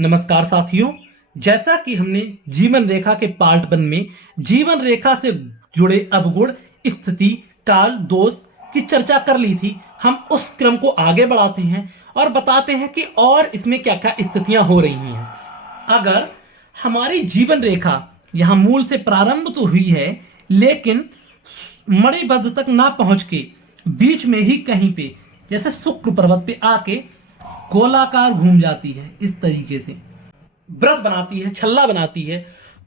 नमस्कार साथियों। जैसा कि हमने जीवन रेखा के पार्ट 1 में जीवन रेखा से जुड़े अवगुण, स्थिति, काल, दोष की चर्चा कर ली थी, हम उस क्रम को आगे बढ़ाते हैं और बताते हैं कि और इसमें क्या क्या स्थितियां हो रही हैं। अगर हमारी जीवन रेखा यहां मूल से प्रारंभ तो हुई है, लेकिन मणिबद्ध तक ना पहुंच के बीच में ही कहीं पे जैसे शुक्र पर्वत पे आके गोलाकार घूम जाती है, इस तरीके से व्रत बनाती है, छल्ला बनाती है,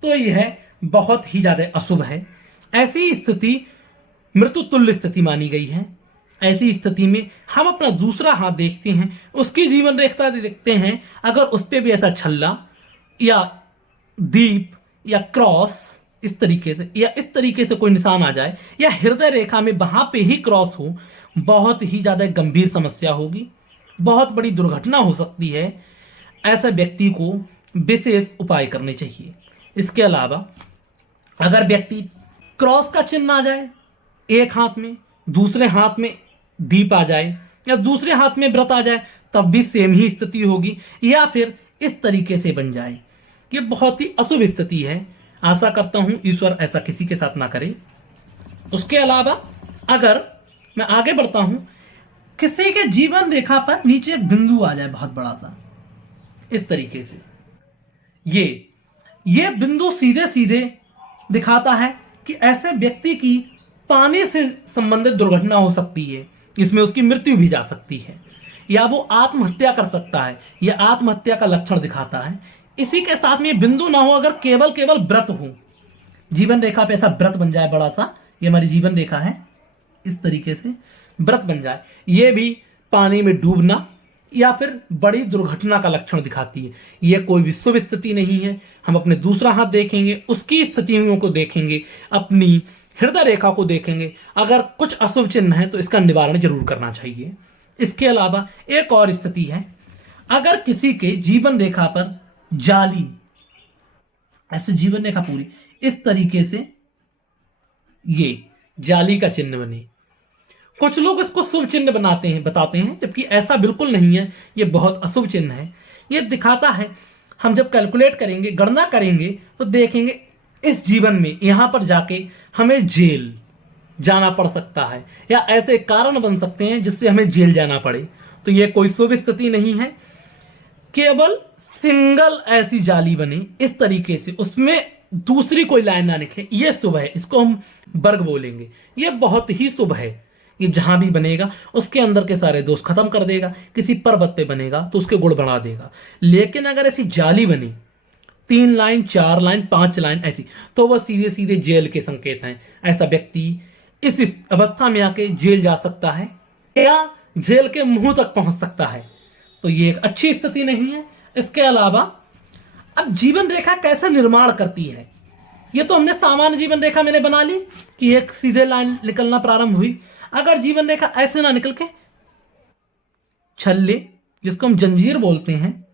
तो यह बहुत ही ज्यादा अशुभ है। ऐसी स्थिति मृत्यु तुल्य स्थिति मानी गई है। ऐसी स्थिति में हम अपना दूसरा हाथ देखते हैं, उसकी जीवन रेखा देखते हैं। अगर उस पर भी ऐसा छल्ला या दीप या क्रॉस इस तरीके से या इस तरीके से कोई निशान आ जाए, या हृदय रेखा में वहां पे ही क्रॉस हो, बहुत ही ज्यादा गंभीर समस्या होगी, बहुत बड़ी दुर्घटना हो सकती है। ऐसे व्यक्ति को विशेष उपाय करने चाहिए। इसके अलावा अगर व्यक्ति क्रॉस का चिन्ह आ जाए एक हाथ में, दूसरे हाथ में दीप आ जाए, या दूसरे हाथ में व्रत आ जाए, तब भी सेम ही स्थिति होगी, या फिर इस तरीके से बन जाए। ये बहुत ही अशुभ स्थिति है। आशा करता हूं ईश्वर ऐसा किसी के साथ ना करे। उसके अलावा अगर मैं आगे बढ़ता हूं, किसी के जीवन रेखा पर नीचे एक बिंदु आ जाए बहुत बड़ा सा, इस तरीके से, ये बिंदु सीधे सीधे दिखाता है कि ऐसे व्यक्ति की पानी से संबंधित दुर्घटना हो सकती है, इसमें उसकी मृत्यु भी जा सकती है, या वो आत्महत्या कर सकता है, यह आत्महत्या का लक्षण दिखाता है। इसी के साथ में बिंदु ना हो, अगर केवल व्रत हो, जीवन रेखा पे ऐसा व्रत बन जाए बड़ा सा, ये हमारी जीवन रेखा है, इस तरीके से व्रत बन जाए, ये भी पानी में डूबना या फिर बड़ी दुर्घटना का लक्षण दिखाती है। यह कोई भी शुभ स्थिति नहीं है। हम अपने दूसरा हाथ देखेंगे, उसकी स्थितियों को देखेंगे, अपनी हृदय रेखा को देखेंगे। अगर कुछ अशुभ चिन्ह है तो इसका निवारण जरूर करना चाहिए। इसके अलावा एक और स्थिति है, अगर किसी के जीवन रेखा पर जाली, ऐसे जीवन रेखा पूरी इस तरीके से ये जाली का चिन्ह बने, कुछ लोग इसको शुभ चिन्ह बताते हैं, जबकि ऐसा बिल्कुल नहीं है। ये बहुत अशुभ चिन्ह है। ये दिखाता है, हम जब कैलकुलेट करेंगे, गणना करेंगे, तो देखेंगे इस जीवन में यहां पर जाके हमें जेल जाना पड़ सकता है, या ऐसे कारण बन सकते हैं जिससे हमें जेल जाना पड़े। तो ये कोई शुभ स्थिति नहीं है। केवल सिंगल ऐसी जाली बने इस तरीके से, उसमें दूसरी कोई लाइन ना निकले, ये शुभ है। इसको हम वर्ग बोलेंगे। ये बहुत ही शुभ है। ये जहां भी बनेगा उसके अंदर के सारे दोष खत्म कर देगा। किसी पर्वत पे बनेगा तो उसके गुण बढ़ा देगा। लेकिन अगर ऐसी जाली बने 3 लाइन, 4 लाइन, 5 लाइन ऐसी, तो वह सीधे सीधे जेल के संकेत हैं। ऐसा व्यक्ति इस अवस्था में आके जेल जा सकता है, या जेल के मुंह तक पहुंच सकता है। तो ये एक अच्छी स्थिति नहीं है। इसके अलावा अब जीवन रेखा कैसे निर्माण करती है, ये तो हमने सामान्य जीवन रेखा मैंने बना ली कि एक सीधे लाइन निकलना प्रारंभ हुई। अगर जीवन रेखा ऐसे ना निकल के छल्ले, जिसको हम जंजीर बोलते हैं,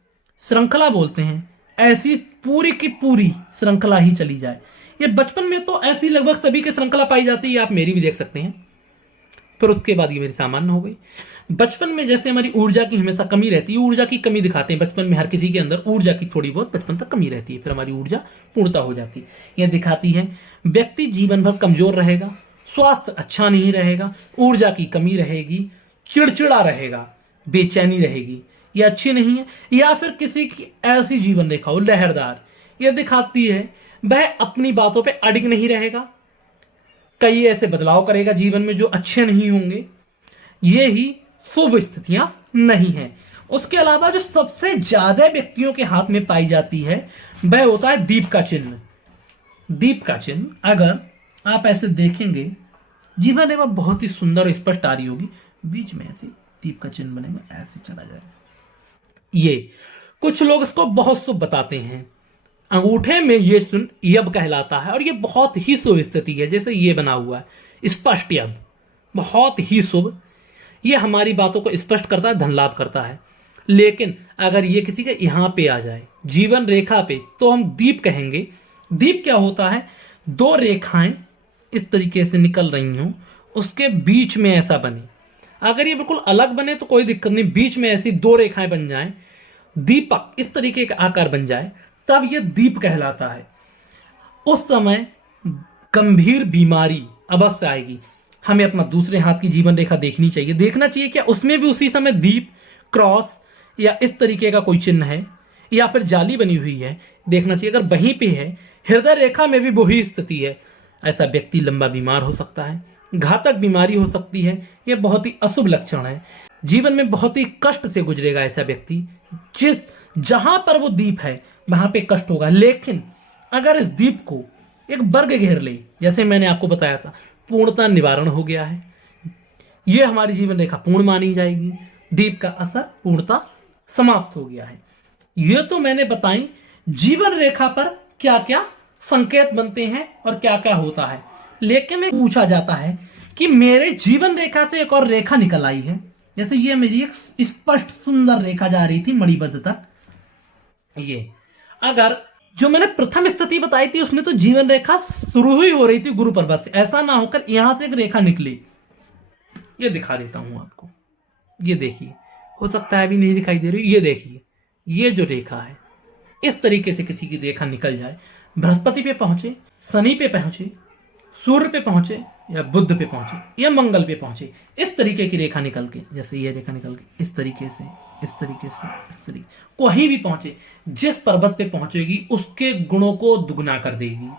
श्रृंखला बोलते हैं, ऐसी पूरी की पूरी श्रृंखला ही चली जाए। ये बचपन में तो ऐसी लगभग सभी की श्रृंखला पाई जाती है, आप मेरी भी देख सकते हैं। फिर उसके बाद ये मेरी सामान्य हो गई। बचपन में जैसे हमारी ऊर्जा की हमेशा कमी रहती है, ऊर्जा की कमी दिखाते हैं बचपन में, हर किसी के अंदर ऊर्जा की थोड़ी बहुत बचपन तक कमी रहती है, फिर हमारी ऊर्जा पूर्णता हो जाती है। यह दिखाती है व्यक्ति जीवन भर कमजोर रहेगा, स्वास्थ्य अच्छा नहीं रहेगा, ऊर्जा की कमी रहेगी, चिड़चिड़ा रहेगा, बेचैनी रहेगी, यह अच्छी नहीं है। या फिर किसी की ऐसी जीवन रेखा हो लहरदार, यह दिखाती है वह अपनी बातों पे अडिग नहीं रहेगा, कई ऐसे बदलाव करेगा जीवन में जो अच्छे नहीं होंगे। ये ही शुभ स्थितियां नहीं है। उसके अलावा जो सबसे ज्यादा व्यक्तियों के हाथ में पाई जाती है वह होता है दीप का चिन्ह। दीप का चिन्ह अगर आप ऐसे देखेंगे, जीवन रेखा बहुत ही सुंदर और स्पष्ट आ रही होगी, बीच में ऐसे दीप का चिन्ह बनेगा, ऐसे चला जाएगा। ये कुछ लोग इसको बहुत शुभ बताते हैं। अंगूठे में ये चिन्ह यब कहलाता है, और ये बहुत ही शुभ स्थिति है। जैसे ये बना हुआ है स्पष्ट यब, बहुत ही शुभ। ये हमारी बातों को स्पष्ट करता है, धन लाभ करता है। लेकिन अगर ये किसी के यहां पे आ जाए जीवन रेखा पे, तो हम दीप कहेंगे। दीप क्या होता है, 2 रेखाएं इस तरीके से निकल रही हों, उसके बीच में ऐसा बने। अगर ये बिल्कुल अलग बने तो कोई दिक्कत नहीं, बीच में ऐसी 2 रेखाएं बन जाएं दीपक इस तरीके का आकार बन जाए तब यह दीप कहलाता है। उस समय गंभीर बीमारी अवश्य आएगी। हमें अपना दूसरे हाथ की जीवन रेखा देखनी चाहिए, देखना चाहिए क्या उसमें भी उसी समय दीप, क्रॉस या इस तरीके का कोई चिन्ह है या फिर जाली बनी हुई है, देखना चाहिए। अगर वहीं पे है, हृदय रेखा में भी वही स्थिति है, ऐसा व्यक्ति लंबा बीमार हो सकता है, घातक बीमारी हो सकती है। यह बहुत ही अशुभ लक्षण है। जीवन में बहुत ही कष्ट से गुजरेगा ऐसा व्यक्ति। जहां पर वो दीप है वहां पे कष्ट होगा, लेकिन अगर इस दीप को एक वर्ग घेर ले, जैसे मैंने आपको बताया था, पूर्णता निवारण हो गया है, यह हमारी जीवन रेखा पूर्ण मानी जाएगी, दीप का असर पूर्णता समाप्त हो गया है। यह तो मैंने बताई जीवन रेखा पर क्या क्या संकेत बनते हैं और क्या क्या होता है। लेकिन एक पूछा जाता है कि मेरे जीवन रेखा से एक और रेखा निकल आई है, जैसे ये मेरी एक स्पष्ट सुंदर रेखा जा रही थी मणिबद्ध तक, ये अगर जो मैंने प्रथम स्थिति बताई थी उसमें तो जीवन रेखा शुरू ही हो रही थी गुरु पर्वत से, ऐसा ना होकर यहां से एक रेखा निकली। ये दिखा देता हूं आपको, ये देखिए, हो सकता है अभी नहीं दिखाई दे रही, ये देखिए, ये जो रेखा है इस तरीके से किसी की रेखा निकल जाए, बृहस्पति पे पहुंचे, शनि पे पहुंचे, सूर्य पे पहुंचे या बुध पे पहुंचे या मंगल पे पहुंचे, इस तरीके की रेखा निकल के, जैसे ये रेखा निकल के इस तरीके से, इस तरीके से, इस तरीके, कहीं भी पहुंचे, जिस पर्वत पे पहुंचेगी उसके गुणों को दुगना कर देगी।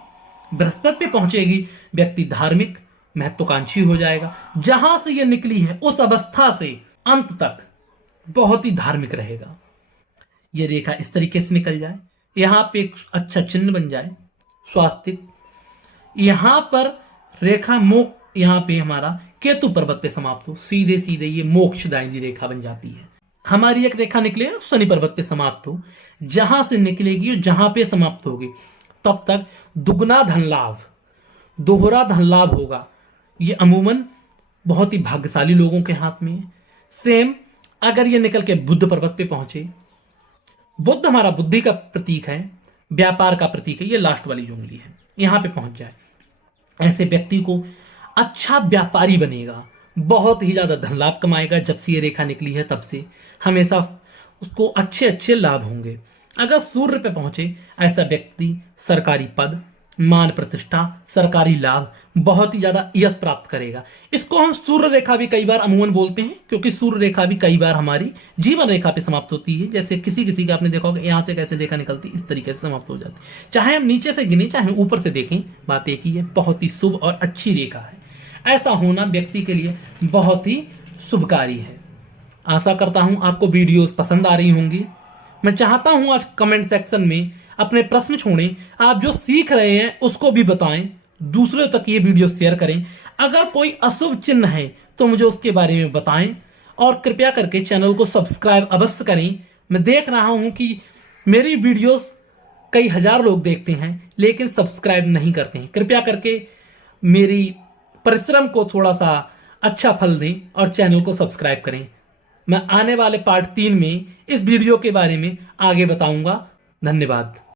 बृहस्पति पे पहुंचेगी, व्यक्ति धार्मिक महत्वाकांक्षी हो जाएगा। जहां से ये निकली है उस अवस्था से अंत तक बहुत ही धार्मिक रहेगा। ये रेखा इस तरीके से निकल जाए, यहां पे एक अच्छा चिन्ह बन जाए स्वास्तिक, यहां पर रेखा यहां पे हमारा केतु पर्वत पे समाप्त हो, सीधे सीधे ये मोक्षदायिनी रेखा बन जाती है। हमारी एक रेखा निकले शनि पर्वत पे समाप्त हो, जहां से निकलेगी और जहां पे समाप्त होगी तब तक दुगना धन लाभ, दोहरा धन लाभ होगा। ये अमूमन बहुत ही भाग्यशाली लोगों के हाथ में है। सेम अगर ये निकल के बुद्ध पर्वत पे पहुंचे, बुद्ध हमारा बुद्धि का प्रतीक है, व्यापार का प्रतीक है, ये लास्ट वाली जो उंगली है, यहां पे पहुंच जाए, ऐसे व्यक्ति को अच्छा व्यापारी बनेगा, बहुत ही ज्यादा धन लाभ कमाएगा। जब से ये रेखा निकली है तब से हमेशा उसको अच्छे अच्छे लाभ होंगे। अगर सूर्य पे पहुंचे, ऐसा व्यक्ति सरकारी पद, मान प्रतिष्ठा, सरकारी लाभ, बहुत ही ज्यादा यश प्राप्त करेगा। इसको हम सूर्य रेखा भी कई बार अमूमन बोलते हैं, क्योंकि सूर्य रेखा भी कई बार हमारी जीवन रेखा पे समाप्त होती है। जैसे किसी किसी का आपने देखा होगा, यहां से कैसे रेखा निकलती, इस तरीके से समाप्त हो जाती। चाहे हम नीचे से गिने चाहे ऊपर से देखें, बात एक ही है, बहुत ही शुभ और अच्छी रेखा है। ऐसा होना व्यक्ति के लिए बहुत ही शुभकारी है। आशा करता हूं आपको वीडियोस पसंद आ रही होंगी। मैं चाहता हूं आज कमेंट सेक्शन में अपने प्रश्न छोड़ें, आप जो सीख रहे हैं उसको भी बताएं, दूसरों तक ये वीडियो शेयर करें। अगर कोई अशुभ चिन्ह है तो मुझे उसके बारे में बताएं और कृपया करके चैनल को सब्सक्राइब अवश्य करें। मैं देख रहा हूं कि मेरी वीडियोस कई हजार लोग देखते हैं लेकिन सब्सक्राइब नहीं करते हैं। कृपया करके मेरी परिश्रम को थोड़ा सा अच्छा फल दें और चैनल को सब्सक्राइब करें। मैं आने वाले पार्ट 3 में इस वीडियो के बारे में आगे बताऊंगा। धन्यवाद।